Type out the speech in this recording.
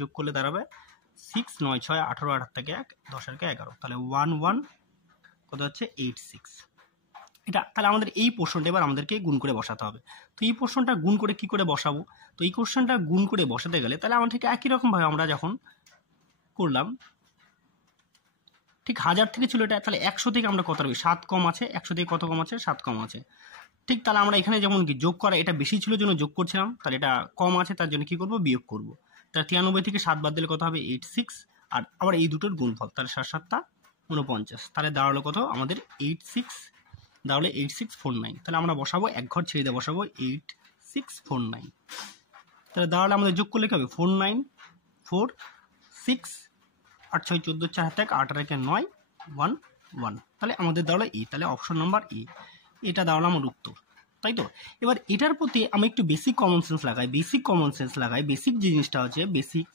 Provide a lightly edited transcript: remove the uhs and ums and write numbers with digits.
যোগ করলে দাঁড়াবে 6 9 6 18 8 থেকে 1 10 আর 11, তাহলে 1 1 কত হচ্ছে 86। এটা তাহলে আমাদের এই পোর্শনটা এবার আমাদেরকে গুণ করে বসাতে হবে। তো এই পোর্শনটা গুণ করে কি করে বসাবো? তো এই কোশ্চেনটা গুণ করে বসাতে গেলে তাহলে আমার ঠিক একই রকমভাবে আমরা যখন করলাম, ঠিক 1000 থেকে ছিল এটা, তাহলে 100 থেকে আমরা কত রাখবো? 7 কম আছে, 100 থেকে কত কম আছে? 7 কম আছে। ঠিক তাহলে আমরা এখানে যেমন কি যোগ করা, এটা বেশি ছিল জন্য যোগ করছিলাম, তাহলে এটা কম আছে তার জন্য কি করব? বিয়োগ করব। তাহলে 93 থেকে 7 বাদ দিলে কত হবে? 86। আর আবার এই দুটোর গুণফল, তাহলে 7 7 49, তাহলে দাঁড়ালো কত আমাদের? 86, দাঁড়ালে 8649। তাহলে আমরা বসাবো, এক ঘর ছেড়ে দিয়ে বসাবো 8649। তাহলে দাঁড়ালে আমাদের যোগ করলে কি হবে? 49 4 6 8 6 14 4 হাতে 8 আর 1 9 1 1, তাহলে আমাদের দাঁড়ালো এ। তাহলে অপশন নাম্বার এ, এটা দাঁড়ালো আমার উত্তর, তাই তো? এবার এটার প্রতি আমি একটু বেসিক কমন সেন্স লাগাই। বেসিক যে জিনিসটা হচ্ছে, বেসিক